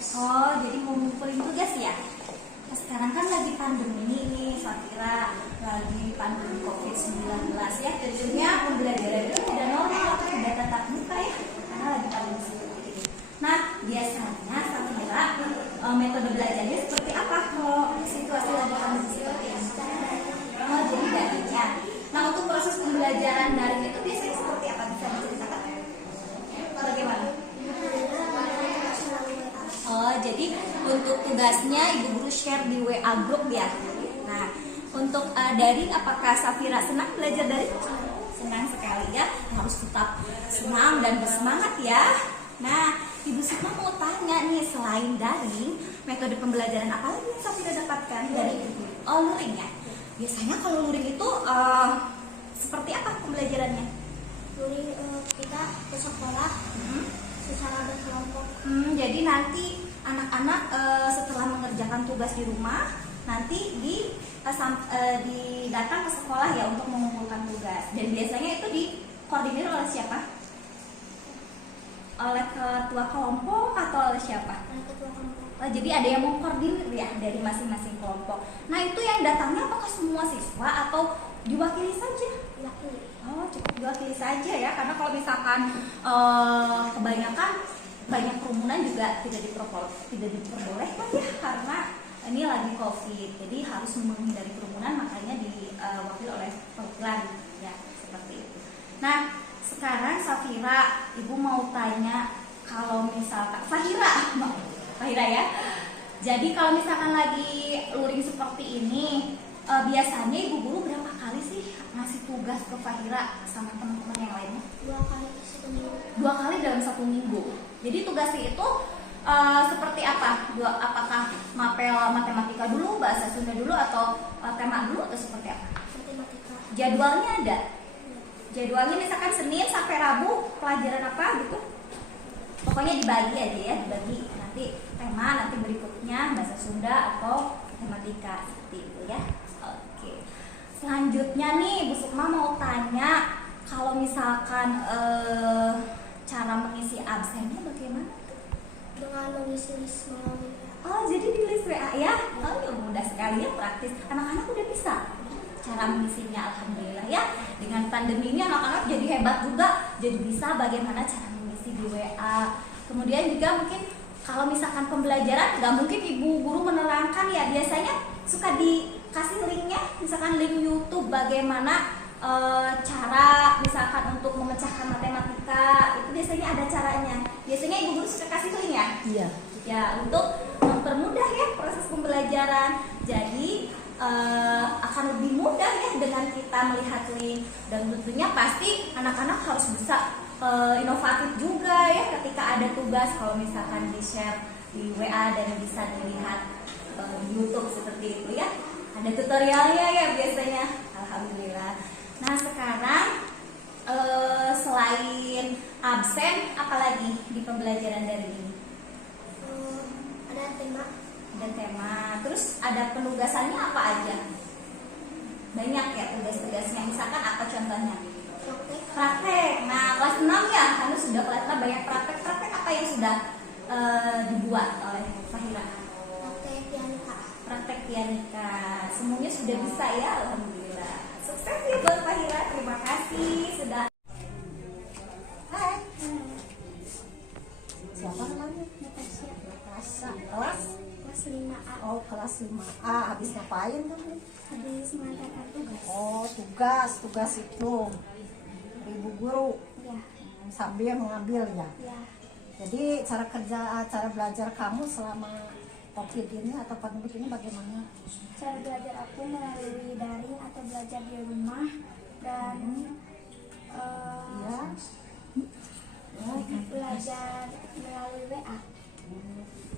Oh, jadi mau ngumpulin tugas ya? Nah, sekarang kan lagi pandemi nih, Safira, lagi pandemi COVID-19 ya. Tentunya pembelajaran itu tidak normal, tidak tatap muka ya, karena lagi pandemi seperti ini. Nah, biasanya Safira metode belajarnya seperti apa kalau situasi lagi pandemi seperti ini? Oh, jadi daringnya. Nah, untuk proses pembelajaran daring itu biasanya seperti apa? Bisa diceritakan? Bagaimana? Oh, jadi untuk tugasnya Ibu Guru share di WA group ya. Nah, untuk daring, apakah Safira senang belajar daring? Senang sekali ya, harus tetap senang dan bersemangat ya. Nah, Ibu Sukma mau tanya nih, selain daring, metode pembelajaran apa lagi yang Safira dapatkan dari Ibu? Oh, luring ya. Biasanya kalau luring itu seperti apa pembelajarannya? Luring kita ke sekolah secara berkelompok. Jadi nanti anak-anak setelah mengerjakan tugas di rumah, nanti datang ke sekolah ya untuk mengumpulkan tugas. Dan biasanya itu dikoordinir oleh siapa? Oleh ketua kelompok atau oleh siapa? Oleh ketua kelompok. Jadi ada yang mengkoordinir ya dari masing-masing kelompok. Nah, itu yang datangnya apakah semua siswa atau diwakili saja? Diwakili. Oh, cukup diwakili saja ya, karena kalau misalkan kebanyakan banyak kerumunan juga tidak diperbolehkan ya, karena ini lagi COVID, jadi harus menghindari kerumunan, makanya diwakili oleh perwakilan ya, seperti itu. Nah, sekarang Safira, Ibu mau tanya, kalau misalkan Fahira ya. Jadi kalau misalkan lagi luring seperti ini, biasanya Ibu Guru berapa kali sih ngasih tugas ke Fahira sama teman-teman yang lainnya? 2 kali satu minggu. 2 kali dalam 1 minggu. Jadi tugasnya itu seperti apa? Apakah mapel matematika dulu, bahasa Sunda dulu, atau tema dulu, atau seperti apa? Matematika. Jadwalnya ada? Jadwalnya misalkan Senin sampai Rabu pelajaran apa gitu? Pokoknya dibagi aja ya, dibagi nanti tema, nanti berikutnya bahasa Sunda atau matematika seperti itu ya. Oke. Selanjutnya nih Bu Sukma mau tanya, kalau misalkan cara mengisi absennya bagaimana? Dengan mengisi list melalui WA. Oh, jadi di list WA ya? Oh, ya mudah sekali ya, praktis. Anak-anak udah bisa cara mengisinya, alhamdulillah ya. Dengan pandemi ini anak-anak jadi hebat juga, jadi bisa bagaimana cara mengisi di WA. Kemudian juga mungkin kalau misalkan pembelajaran nggak mungkin Ibu Guru menerangkan ya, biasanya suka dikasih linknya, misalkan link YouTube bagaimana cara misalkan untuk memecahkan matematika, itu biasanya ada caranya. Biasanya Ibu Guru suka kasih link ya? Iya. Ya, untuk mempermudah ya proses pembelajaran. Jadi akan lebih mudah ya dengan kita melihat link, dan tentunya pasti anak-anak harus bisa inovatif juga ya ketika ada tugas, kalau misalkan di-share di WA dan bisa dilihat di YouTube seperti itu ya. Ada tutorialnya ya biasanya. Alhamdulillah. Nah, sekarang selain absen, apalagi di pembelajaran dari ini? Ada tema. Ada tema. Terus ada penugasannya apa aja? Banyak ya tugas-tugasnya. Misalkan apa contohnya? Praktek. Nah, kelas 6 ya, karena sudah kelihatan banyak praktek. Praktek apa yang sudah dibuat oleh Fahira? Praktek pianika. Praktek pianika. Semuanya sudah bisa ya, alhamdulillah. Sukses ya buat Fahira. Terima kasih sudah. Hai. Siapa namanya? Natasha. Natasha. Kelas? Kelas 5A. Oh, kelas 5A. Habis ngapain kamu? Habis mengantarkan tugas. Oh, tugas itu Ibu Guru Ya. sambil mengambil ya. Ya. Jadi cara belajar kamu selama COVID ini atau pandemi ini bagaimana? Cara belajar aku melalui daring atau belajar di rumah, dan Ya. belajar melalui WA.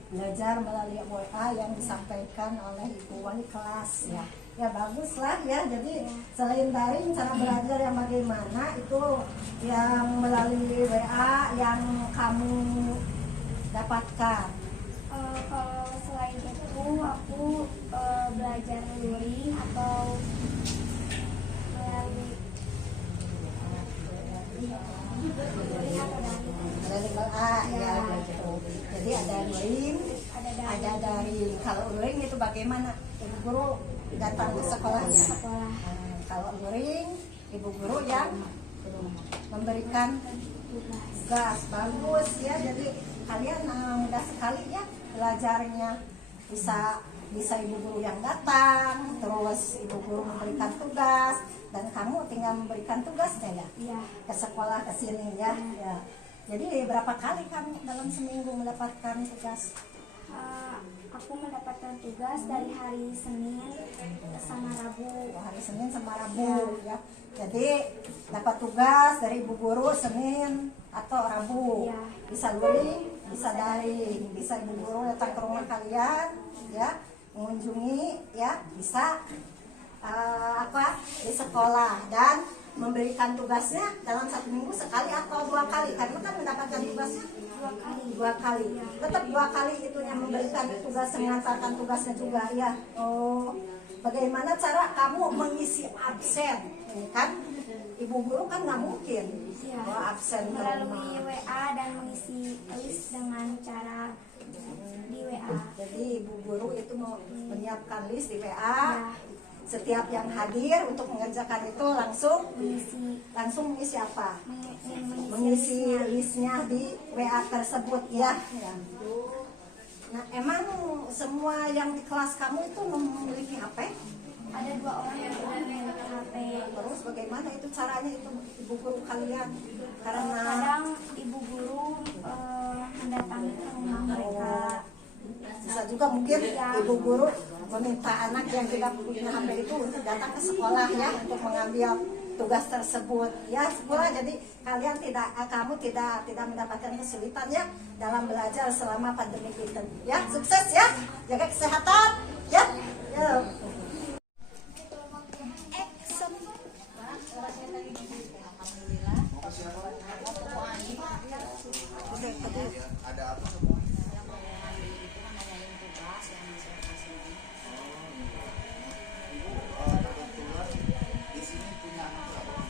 Belajar melalui WA yang disampaikan oleh Ibu Wali kelas ya. Ya bagus lah ya. Jadi selain daring, cara belajar yang bagaimana itu yang melalui WA yang kamu dapatkan. Kalau selain itu aku belajar luring atau melalui luring atau daring. Dari WA ya gitu. Jadi ada link Ada dari kalau luring itu bagaimana? Ibu guru datang ke sekolahnya. sekolah. Kalau luring, ibu guru yang memberikan tugas. Bagus ya. Jadi kalian mudah sekali ya belajarnya. Bisa ibu guru yang datang, terus ibu guru memberikan tugas, dan kamu tinggal memberikan tugasnya ya Iya. ke sekolah ke sini ya. Ya. Jadi berapa kali kamu dalam seminggu mendapatkan tugas? Aku mendapatkan tugas dari hari Senin sama Rabu. Hari Senin sama Rabu ya. Jadi dapat tugas dari ibu guru Senin atau Rabu. Iya. Bisa luring, bisa daring, bisa ibu guru datang ke rumah kalian ya, mengunjungi ya, bisa di sekolah dan memberikan tugasnya dalam 1 minggu sekali atau 2 kali, karena kan mendapatkan tugasnya 2 kali. Tetap 2 kali itu yang memberikan tugas, mengantarkan tugasnya juga ya. Oh, bagaimana cara kamu mengisi absen? Ini kan ibu guru kan nggak mungkin absen ke Melalui rumah. WA dan mengisi list dengan cara di WA. Jadi ibu guru itu mau menyiapkan list di WA. Ya. Setiap yang hadir untuk mengerjakan itu langsung mengisi apa? Mengisi listnya di WA tersebut ya. Nah, emang semua yang di kelas kamu itu memiliki HP? Ada 2 orang yang memiliki HP. Terus bagaimana itu caranya itu ibu guru kalian? Karena Kadang ibu guru mendatangi ke rumah mereka. bisa juga mungkin ibu guru meminta anak yang tidak punya HP itu untuk datang ke sekolah ya, untuk mengambil tugas tersebut ya sekolah. Jadi kamu tidak mendapatkan kesulitan ya dalam belajar selama pandemi itu ya. Sukses ya, jaga kesehatan ya. Ada apa? Kebetulan di sini punya anak berapa?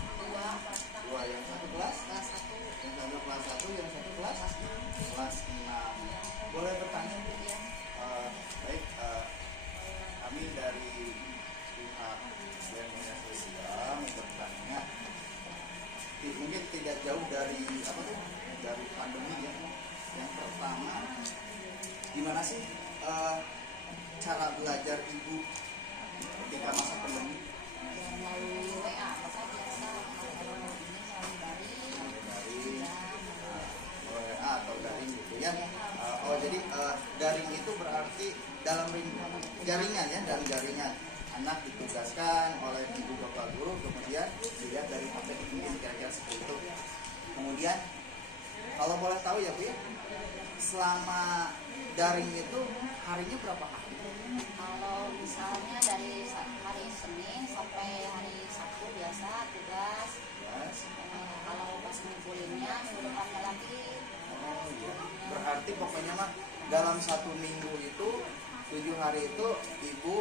Dua. Yang satu kelas? Yang satu kelas 1, yang satu kelas 6. Boleh bertanya? Baik, kami dari pihak Indonesia Sosial mau bertanya. Mungkin tidak jauh dari dari pandemi ya. Yang pertama, gimana sih cara belajar ibu ketika masa pandemi? Melalui WA, maka biasa kalau ini melalui daring. WA atau daring gitu ya. Jadi daring itu berarti dalam jaringan ya, dalam jaringan. Anak ditugaskan oleh ibu bapak guru, kemudian dilihat dari HP itu kira-kira seperti itu. Kemudian kalau boleh tahu ya Bu ya, selama daring itu harinya berapa hari? Kalau misalnya dari hari Senin sampai hari Sabtu biasa tugas. Yes. Kalau pas ngumpulinnya minggu depannya lagi. Oh iya. Berarti pokoknya mah dalam 1 minggu itu 7 hari itu ibu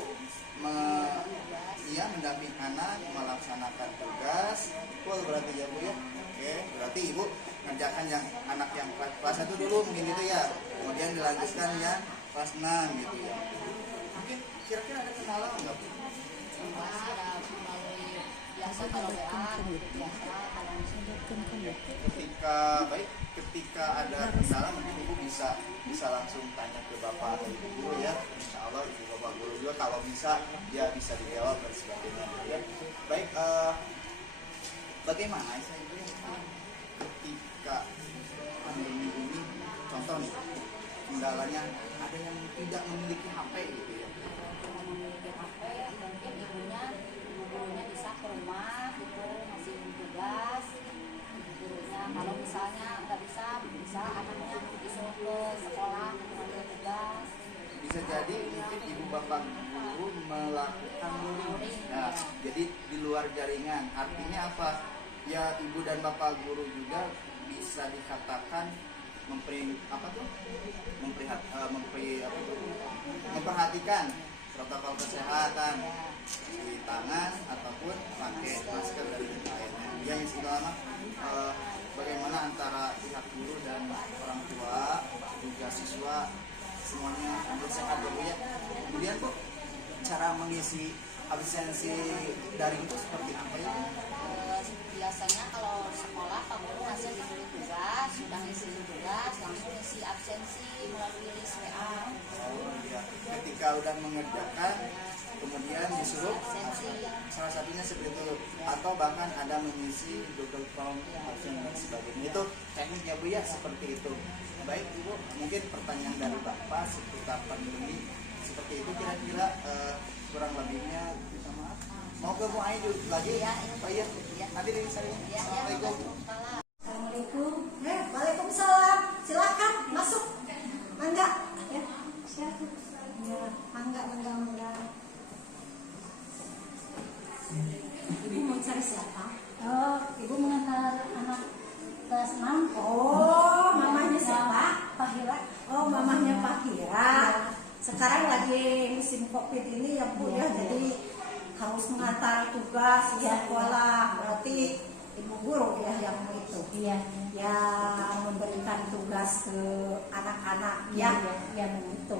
mendampingi anak melaksanakan tugas. Full berarti ya Bu ya. Oke, berarti ibu ngerjakan yang anak yang kelas 1 dulu mungkin gitu ya. Kemudian dilanjutkan ya kelas 6 gitu ya. Mungkin kira-kira ada kendala nggak Bu? Ada melalui biasa kalau WA biasa kalau Ketika ada kendala mungkin ibu bisa langsung tanya ke bapak atau ibu guru ya. Insya Allah ibu bapak guru juga kalau bisa ya bisa dijawab dan sebagainya gitu ya. Baik, bagaimana saya ibu ya ketika pandemi ini, contoh nih kendalanya ada yang tidak memiliki HP gitu ya. memiliki HP mungkin ibu gurunya bisa ke rumah gitu masih tugas ibu gurunya. Kalau misalnya nggak bisa anaknya disuruh ke sekolah mengambil tugas. Bisa jadi mungkin ibu bapak guru melakukan luring. Nah, jadi di luar jaringan. Artinya apa? Ya ibu dan bapak guru juga bisa dikatakan memperhatikan protokol kesehatan di tangan ataupun pakai masker dan lain-lainnya. Ya istilahnya bagaimana antara pihak guru dan orang tua juga siswa semuanya sehat ya Bu ya. Kemudian Bu, cara mengisi absensi daring itu seperti apa ya? Biasanya kalau sekolah Pak Guru ngasih disuruh tugas, sudah ngisi tugas langsung ngisi absensi melalui list WA. Oh iya, ketika udah mengerjakan kemudian disuruh Absensi. salah satunya seperti itu, atau bahkan ada mengisi Google Form absen dan sebagainya. Itu tekniknya Bu ya, seperti itu. Baik Ibu, mungkin pertanyaan dari Bapak seputar pandemi seperti itu kira-kira kurang lebihnya minta maaf. Mau ke Bu Ayu lagi ya? Oh iya, nanti dari saya. Assalamualaikum. Assalamualaikum. Waalaikumsalam. Silakan masuk. Mangga. Ya, silakan. Ya, mangga. Ibu mau cari siapa? Oh, Ibu mengantar anak kelas 6. oh, mamanya siapa? Pak Hira. Oh, mamanya Pak Kira. Sekarang lagi musim Covid ini ya Bu ya, jadi harus mengantar tugas di sekolah. Berarti ibu guru ya yang itu. Iya. Yang memberikan tugas ke anak-anak ya. Iya begitu.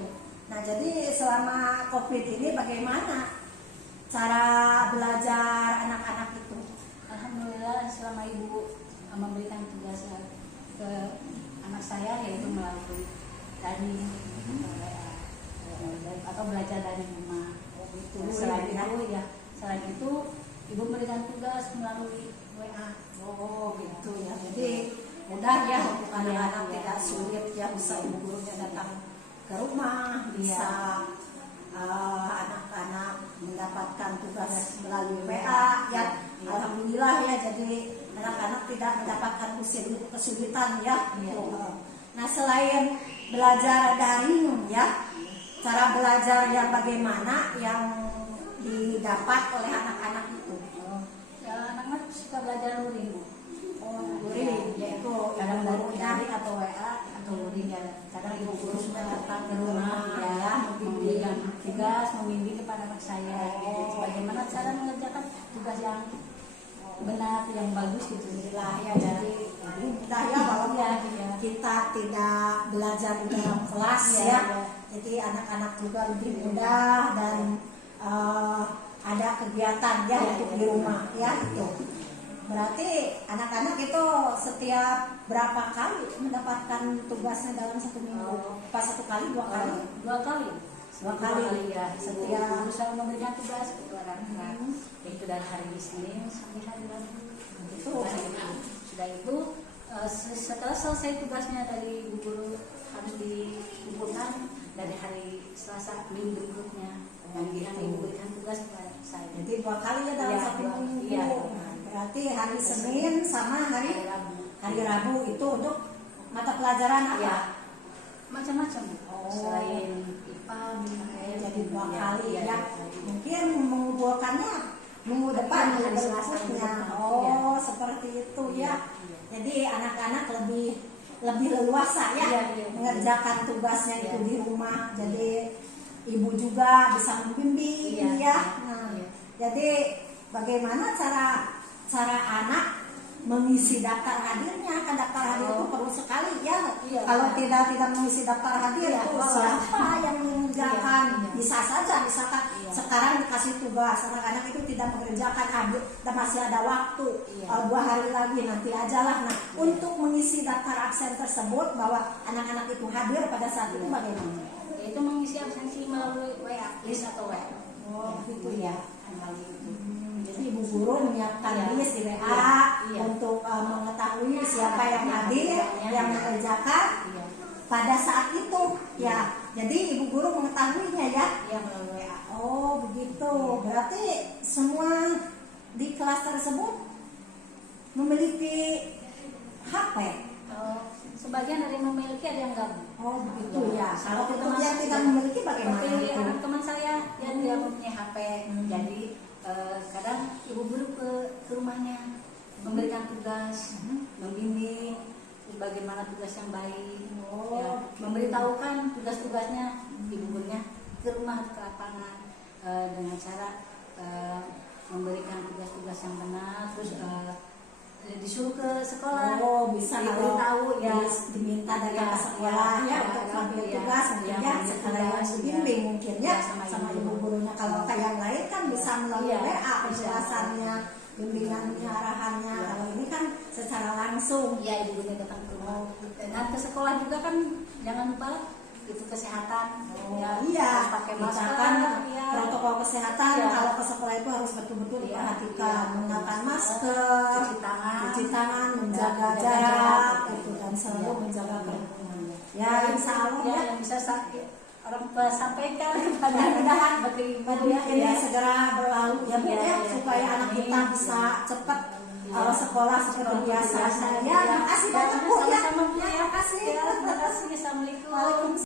Nah, jadi selama Covid ini bagaimana cara belajar anak-anak itu? Alhamdulillah selama ibu memberikan tugas ke anak saya yaitu melalui dari atau belajar dari rumah. Itu Selain itu ibu memberikan tugas melalui WA. Oh gitu ya. Jadi mudah ya untuk anak-anak, Iya. tidak sulit ya, bisa ibu gurunya datang ke rumah, bisa anak-anak mendapatkan tugas melalui WA ya. Alhamdulillah ya, jadi anak-anak tidak mendapatkan kesulitan ya. Nah, selain belajar daring ya, cara belajar yang bagaimana yang didapat oleh anak-anak itu? Ya anak-anak suka belajar luring. Luring, yaitu Kadang dari gurunya atau WA atau luring ya. Kadang ibu guru sudah datang ke rumah ya, memberikan tugas, membimbing kepada anak saya. Gitu. Bagaimana cara mengerjakan tugas yang benar, yang bagus gitu. lah ya, jadi mudah ya walaupun kita tidak belajar di dalam kelas ya. Jadi anak-anak juga lebih mudah dan ada kegiatan ya untuk di rumah ya itu. Berarti anak-anak itu setiap berapa kali mendapatkan tugasnya dalam satu minggu? Pas satu kali, 2 kali? 2 kali. 2 kali ya. setiap. Selalu memberikan tugas ke anak-anak. Yaitu dari hari Senin sampai hari Rabu. Itu. Sudah itu setelah selesai tugasnya dari ibu guru harus dikumpulkan dari hari Selasa minggu berikutnya. Yang ibu berikan tugas kepada saya. Jadi 2 kali ya dalam satu minggu. Iya. Berarti hari Senin sama hari Rabu itu untuk mata pelajaran apa? Iya. Macam-macam. Oh. Selain IPA, Jadi 2 kali ya. Mungkin mengumpulkannya minggu depan Hari minggu Selasa, berikutnya. minggu depan. Oh, seperti itu ya. Jadi anak-anak lebih leluasa ya mengerjakan tugasnya itu di rumah. Jadi ibu juga bisa membimbing ya. Nah, jadi bagaimana cara anak mengisi daftar hadirnya? Kan daftar hadir itu perlu sekali ya. Kalau tidak mengisi daftar hadir itu siapa yang mengerjakan? Bisa saja misalkan sekarang dikasih tugas, anak-anak itu tidak mengerjakan, dan masih ada waktu 2 hari lagi, nanti aja lah. Nah, untuk mengisi daftar absen tersebut bahwa anak-anak itu hadir pada saat itu bagaimana? Yaitu mengisi absensi melalui WA, list atau WA. Oh gitu ya. Gitu. Jadi ibu guru menyiapkan list di WA untuk mengetahui siapa yang hadir, yang mengerjakan pada saat itu ya. Jadi ibu guru mengetahuinya ya. Melalui WA. Oh begitu. Berarti semua di kelas tersebut memiliki HP. Sebagian ada yang memiliki, ada yang enggak. Oh begitu ya. Kalau Seperti untuk yang tidak memiliki bagaimana? Seperti itu? anak teman saya yang tidak mempunyai HP. Jadi kadang ibu guru ke rumahnya memberikan tugas, membimbing bagaimana tugas yang baik, memberitahukan tugas-tugasnya ibu gurunya ke rumah ke lapangan dengan cara memberikan tugas-tugas yang benar, terus disuruh ke sekolah. Bisa diberitahu ya, diminta kita datang ke sekolah ya untuk mengambil tugas mungkin ya sekalian dibimbing mungkin ya sama ibu gurunya. Kalau kayak yang lain kan bisa melalui WA penjelasannya, bimbingannya, arahannya. Kalau ini kan secara langsung. Iya, ibu gurunya datang ke rumah. Dan ke sekolah juga kan jangan lupa lah itu kesehatan. Iya, harus pakai kita masker. kan Ya. protokol kesehatan Iya. kalau ke sekolah itu harus betul-betul diperhatikan, Iya. menggunakan masker, cuci tangan, menjaga jarak, itu dan selalu menjaga kerumunan. Ya, insya Allah ya. yang bisa orang tua sampaikan mudah-mudahan bagi ibu ya. Ini segera berlalu ya Bu Iya, ya, iya, supaya iya. anak kita bisa cepat sekolah seperti biasanya ya.